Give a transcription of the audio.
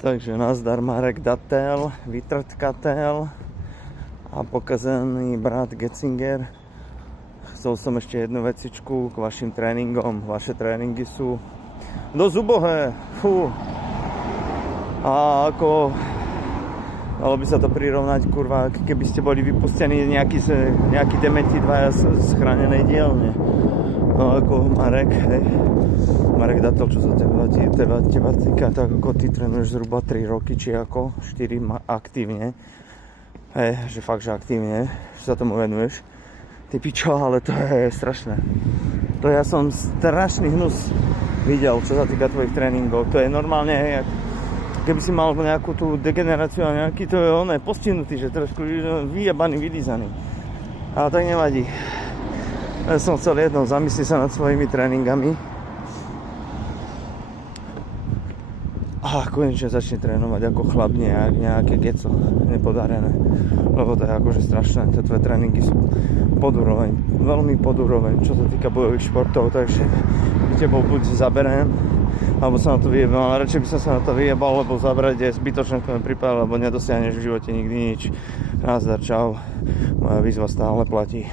Takže nazdar Marek Datel, vytrtkatel a pokazený brat Getzinger. Chcel som ešte jednu vecičku k vašim tréningom. Vaše tréningy sú dosť ubohé. Fú. A ako dalo by sa to prirovnať, kurva, keby ste boli vypustení nejaký dementi dvaja z chránenej dielne. No ako Marek, hej. Marek Datel, čo sa teba týka, tak ako ty trénuješ zhruba 3 roky, či ako 4 aktívne. Hej, že fakt, že aktívne, že sa tomu venuješ. Ty pičo, ale to je strašné. To ja som strašný hnus videl, čo sa týka tvojich tréningov. To je normálne, hej, keby si mal nejakú tú degeneráciu a nejaký to je oné postihnutý, že trošku vyjebaný, vylízaný. Ale tak nevadí. Ja som chcel jednou zamyslieť sa nad svojimi tréningami a konečne začne trénovať ako chlap, nejaké geco nepodarené, lebo to je akože strašné. Tie tvoje tréningy sú pod úroveň, veľmi pod úroveň, čo sa týka bojových športov, takže tebou buď zaberiem, alebo sa na to vyjebal, ale radšej by som sa na to vyjebal, lebo zabrať je zbytočné v tom prípade, lebo nedosiahneš v živote nikdy nič. Nazdar, čau, moja výzva stále platí.